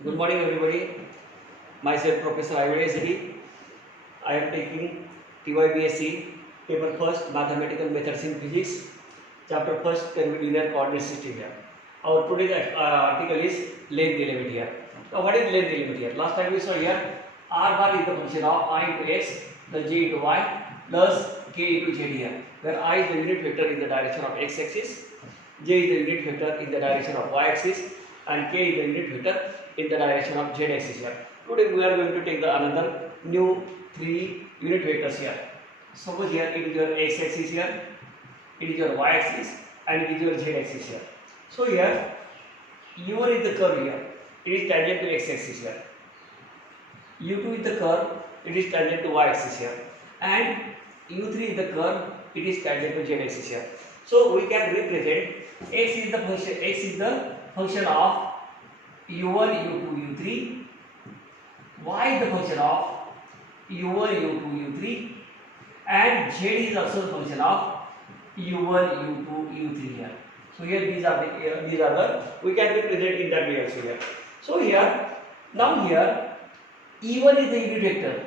Good morning, everybody. Myself, Professor Ayush Zedi. I am taking TYBSc paper first, Mathematical Methods in Physics, chapter first, Linear Coordinate System here. Our today's article is length element here. Now, what is length element here? Last time we saw here r bar is the function of I into x plus j into y plus k into z here, where I is the unit vector in the direction of x axis, j is the unit vector in the direction of y axis, and k is the unit vector in the direction of z axis here. Today we are going to take the another new three unit vectors here. Suppose here it is your x axis here, it is your y axis, and it is your z axis here. So here u1 is the curve here, it is tangent to x axis here. u2 is the curve, it is tangent to y axis here, and u3 is the curve, it is tangent to z axis here. So we can represent x is the function of u1, u2, u3, y is the function of u1, u2, u3, and z is also the function of u1, u2, u3 here. So here these are the we can represent in that way also here. So here now here E1 is the unit vector.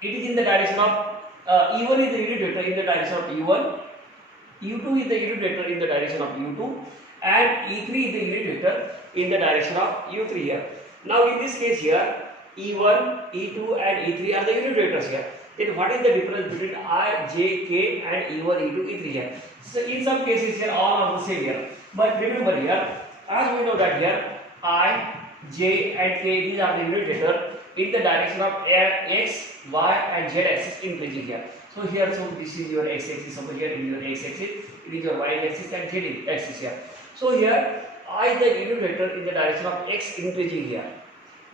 It is in the direction of E1 is the unit vector in the direction of E1. U2 is the unit vector in the direction of U2, and E3 is the unit vector in the direction of U3 here. Now in this case here, E1, E2 and E3 are the unit vectors here. Then what is the difference between I, J, K and E1, E2, E3 here? So in some cases here all are the same here. But remember here, as we know that here I, J and K, these are the unit vector in the direction of x, y and z axis increasing here. So here, so this is your x axis, suppose here it is your x axis, it is your y axis and z axis here. So here I is the unit vector in the direction of x increasing here,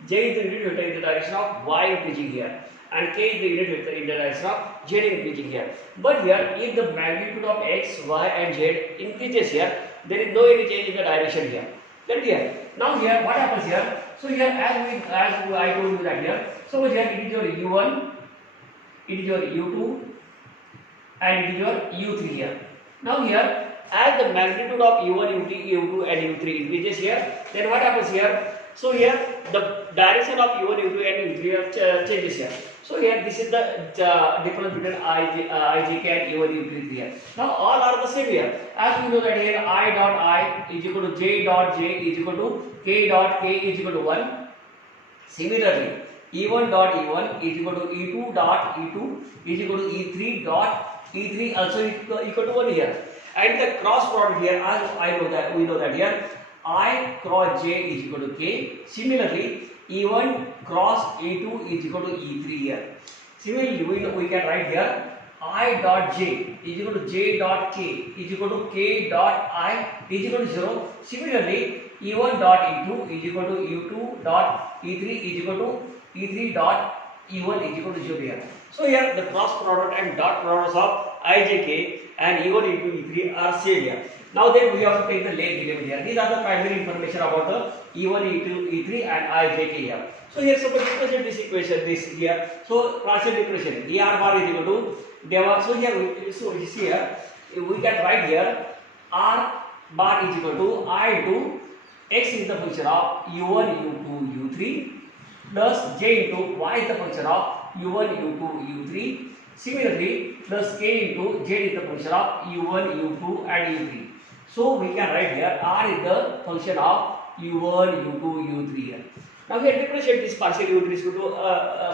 j is the unit vector in the direction of y increasing here, and k is the unit vector in the direction of z increasing here. But here if the magnitude of x, y and z increases here, there is no any change in the direction here. Then here, now here what happens here? So here as I told you that here, so here it is your u1, it is your u2 and it is your u3 here. Now here as the magnitude of u1, u2 and u3 increases here, then what happens here? So here the direction of u1, u2 and u3 changes here. So here this is the difference between ijk and u1, u3 here. Now all are the same here. As we know that here I dot I is equal to j dot j is equal to k dot k is equal to 1. Similarly, E1 dot E1 is equal to E2 dot E2 is equal to E3 dot E3 also equal to 1 here. And the cross product here, as we know that here I cross j is equal to k. Similarly, E1 cross E2 is equal to E3 here. Similarly, we can write here I dot j is equal to j dot k is equal to k dot I is equal to 0. Similarly, E1 dot E2 is equal to E2 dot E3 is equal to E3 dot E1 is equal to 0 here. So here the cross product and dot products of ijk and E1, E2, E3 are same here. Now then we have to take the length element here. These are the primary information about the E1, E2, E3 and ijk here. So here suppose represent this equation, this here. So partial equation dr bar is equal to deva. So here you see here we can write here r bar is equal to I into x is the function of u1, u2, u3 plus j into y is the function of u1, u2, u3. Similarly, plus k into z is the function of u1, u2 and u3. So we can write here r is the function of u1, u2, u3 here. Now we differentiate this partially with respect to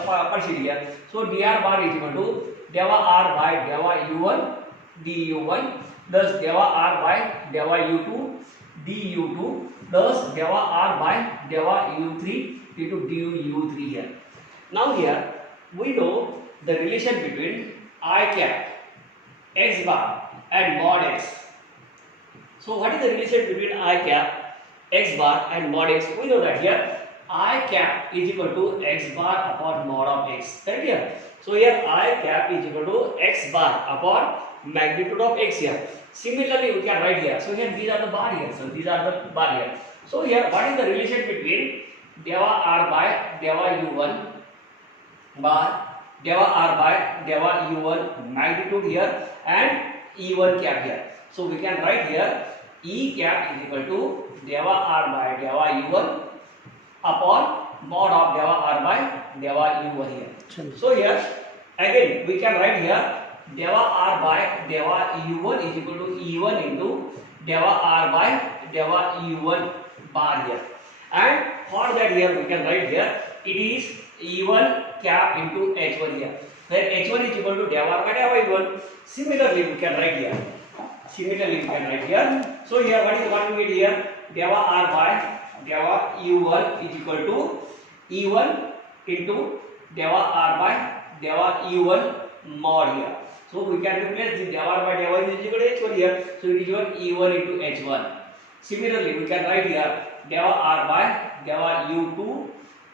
partially here. So dr bar is equal to deva r by deva u1 du1 plus deva r by deva u2 du2 plus deva r by deva u3 into du3 here. Now here we know the relation between I cap, x bar and mod x. So what is the relation between I cap, x bar and mod x? We know that here I cap is equal to x bar upon mod of x. Right here. So here I cap is equal to x bar upon magnitude of x here. Similarly we can write here. So here these are the bar here. So these are the bar here. So here what is the relation between deva r by deva u1 bar, deva r by deva u1 magnitude here and E1 cap here. So we can write here E cap is equal to deva r by deva u1 upon mod of deva r by deva u1 here. So here again we can write here deva r by deva u1 is equal to e1 into deva r by deva u1 bar here. And for that here we can write here it is e1 cap into h1 here, where h1 is equal to deva r by deva u1. Similarly we can write here. So here what we get here, deva r by deva u1 is equal to e1 into deva r by deva u1 mod here. So we can replace the deva r by deva is equal to h1 here. So it is your e1 into h1. Similarly we can write here deva r by deva u2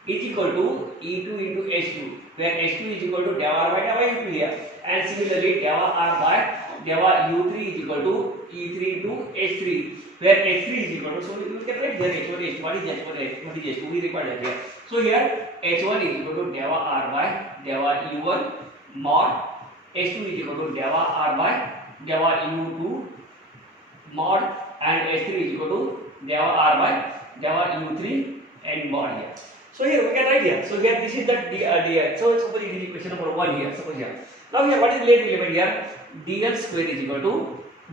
is equal to e2 into h2, where h2 is equal to deva r by deva u2 here. And similarly deva r by deva u3 is equal to e3 into h3, where h3 is equal to, so we can write here h1 h1. What is h1 what is h2? We require that here. So here h1 is equal to deva r by deva u1 mod, h2 is equal to deva r by deva u2 mod, and h3 is equal to deva r by deva u3 and mod here. So here we can write here. So here this is the dr. So suppose it is equation number 1 here. Suppose here. Now here what is latent element here? dl square is equal to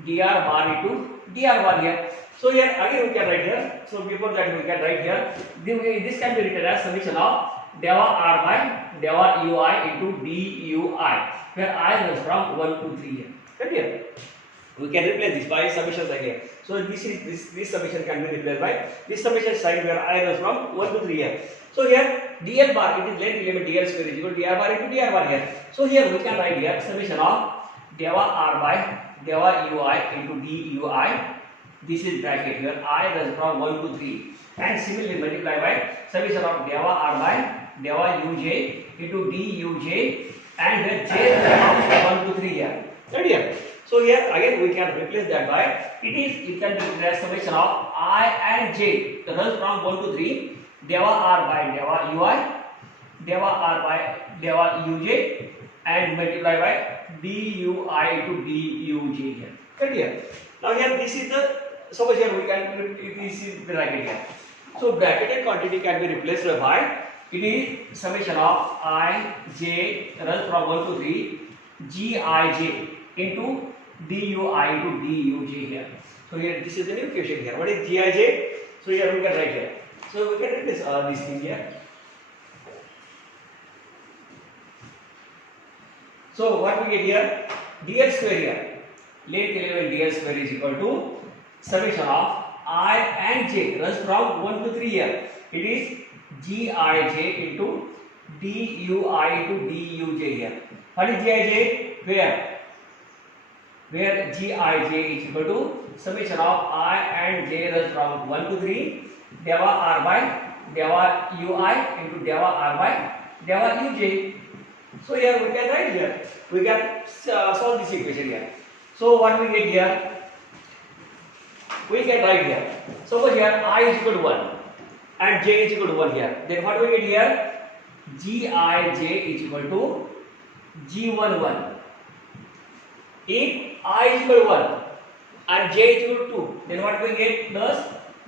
dr bar into dr bar here. So here again we can write here. So before that we can write here. This can be written as summation of deva r by deva ui into dui, where I runs from 1 to 3 here. Right here. We can replace this by summations again. So this summation can be replaced by this summation sign, where I runs from 1 to 3 here. So here dl bar, it is length element dl square is equal to dr bar into dr bar here. So here we can write here summation of deva r by deva ui into dui. This is bracket here I runs from 1 to 3, and similarly multiply by summation of deva r by deva uj into duj, and here j runs from 1 to 3 here. Right here. So here again we can replace that by it can be replaced summation of I and j runs from 1 to 3, deva r by deva ui, deva r by deva uj, and multiply by dui to duj here. Right here. Now here this is the, suppose here we can, this is bracket here. So bracketed quantity can be replaced by it is summation of I j runs from 1 to 3 gij into dui to duj here. So here this is the new equation here. What is gij? So here we can write here. So we can replace this thing here. So what we get here? dl square here. Length element dl square is equal to summation of I and j runs from 1 to 3 here. It is gij into dui to duj here. What is gij? Where gij is equal to summation of I and j runs from 1 to 3, deva r by deva ui into deva r by deva uj. So here we can write here. We can solve this equation here. So what we get here? We can write here. Suppose here I is equal to 1 and j is equal to 1 here. Then what we get here? gij is equal to g11. If I is equal to 1 and j is equal to 2, then what we get? Plus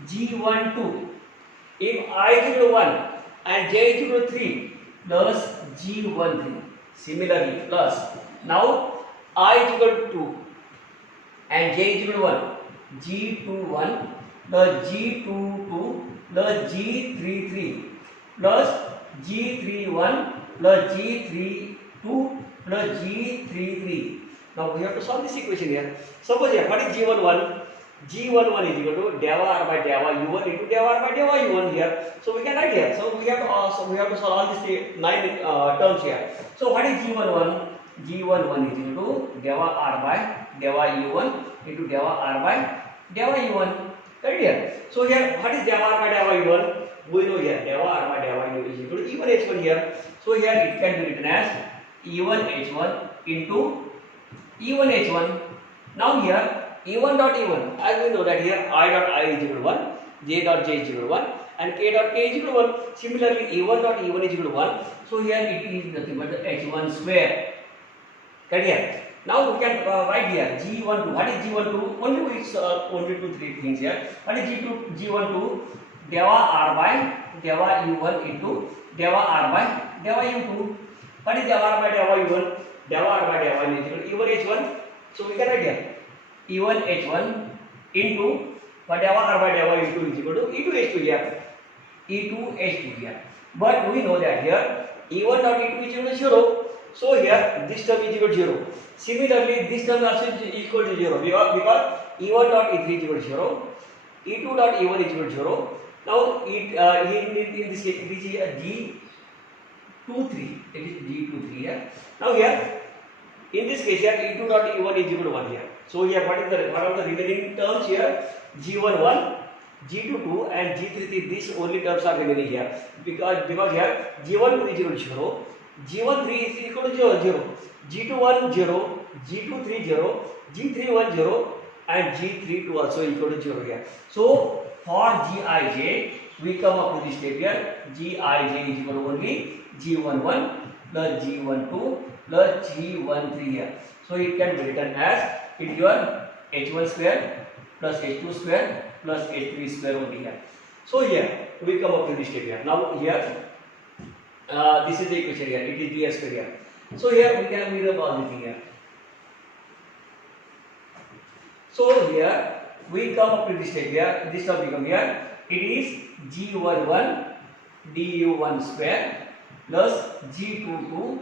g12. If I is equal to 1 and j is equal to 3, plus g13. Similarly, plus now I is equal to 2 and j is equal to 1, g21 plus g22 plus g33 plus g31 plus g32 plus g33. Now we have to solve this equation here. Suppose here, what is g11? g11 is equal to deva r by deva u1 into deva r by deva u1 here. So we can write here. So we have to solve all these 9 terms here. So what is g11? g11 is equal to deva r by deva u1 into deva r by deva u1. Right here. So here, what is deva r by deva u1? We know here deva r by deva u1 is equal to e1 h1 here. So here it can be written as e1 h1 into e1 h1. Now here e1 dot e1, as we know that here I dot I is equal to 1, j dot j is equal to 1, and k dot k is equal to 1. Similarly, e1 dot e1 is equal to 1. So here it is nothing but the h1 square. Right here. Now we can write here g12. What is g12? Only 2 3 things here. What is g12? Deva r by delta u1 into delta r by delta u2. What is delta r by delta u1? Delta r by delta u1 is equal to e1 h1. So we can write here e1 h1 into what delta r by delta u2 is equal to e2 h2 here. E2 h2 here. But we know that here e1 dot e2 is equal to 0. So here this term is equal to 0. Similarly, this term also is equal to 0 because e1 dot e3 is equal to 0. E2 dot e1 is equal to 0. Now in this case it is G23. It is G23 here. Now here in this case here E2 dot E1 is equal to 1 here. So here what are the remaining terms here? G11, G22 and G33. These only terms are remaining here because here G12 is equal to 0, G13 is equal to 0, G21 0, G23 0, G31 0 and G32 also equal to 0 here. So for Gij we come up with this step here. Gij is equal to only G11 plus G12 plus G13 here. So it can be written as it is your H1 square plus H2 square plus H3 square only here. So here we come up with this step here. Now here this is the equation here. It is dl square here. So here we can mirror all the thing here. So here we come up with this step here. This term become here. It is G11 du1 square plus G22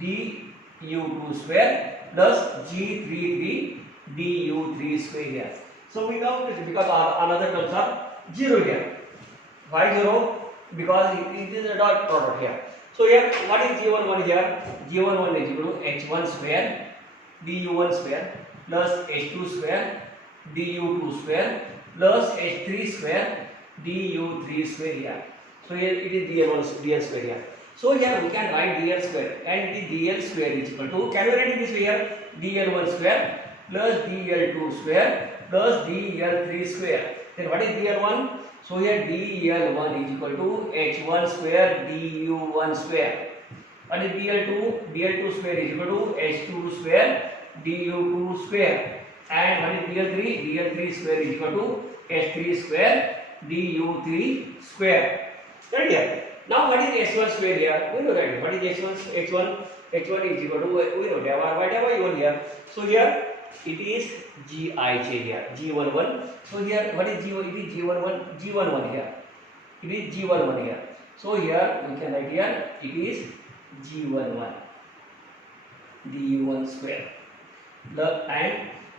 du2 square plus G33 du3 square here. So we come with because another terms are 0 here. Why 0? Because it is a dot product here. So here what is G11 here? G11 is equal to H1 square du1 square plus H2 square du2 square plus H3 square du3 square here. So here it is dl square here. So here we can write dl square and it is dl square is equal to, can we write it this way here? dl1 square plus dl2 square plus dl3 square. Then what is dl1? So here dl1 is equal to h1 square du1 square. What is dl2? dl2 square is equal to h2 square du2 square. And what is dl3? dl3 square is equal to h3 square du3 square. Right here. Now what is h1 square here? We know that. What is h1? h1 is equal to, we know delta r by delta u1 here. So here it is Gij here, G11. So here what is G1? It is G11 here. It is G11 here. So here we can write here it is G11 du1 square. And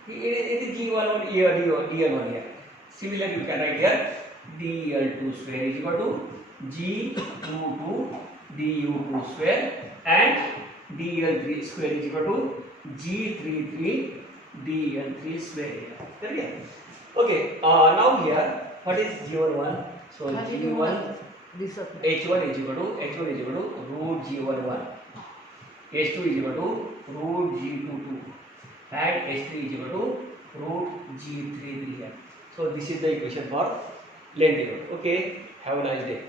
it is G11 here, dl1 here. Similarly you can write here dl2 square is equal to G22 du2 square and dl3 square is equal to G33 dl3 square here. Okay. Now here what is G11? So G1 H1 is equal to root G11, H2 is equal to root G22 and H3 is equal to root G33 here. So this is the equation for length. Okay. Have a nice day.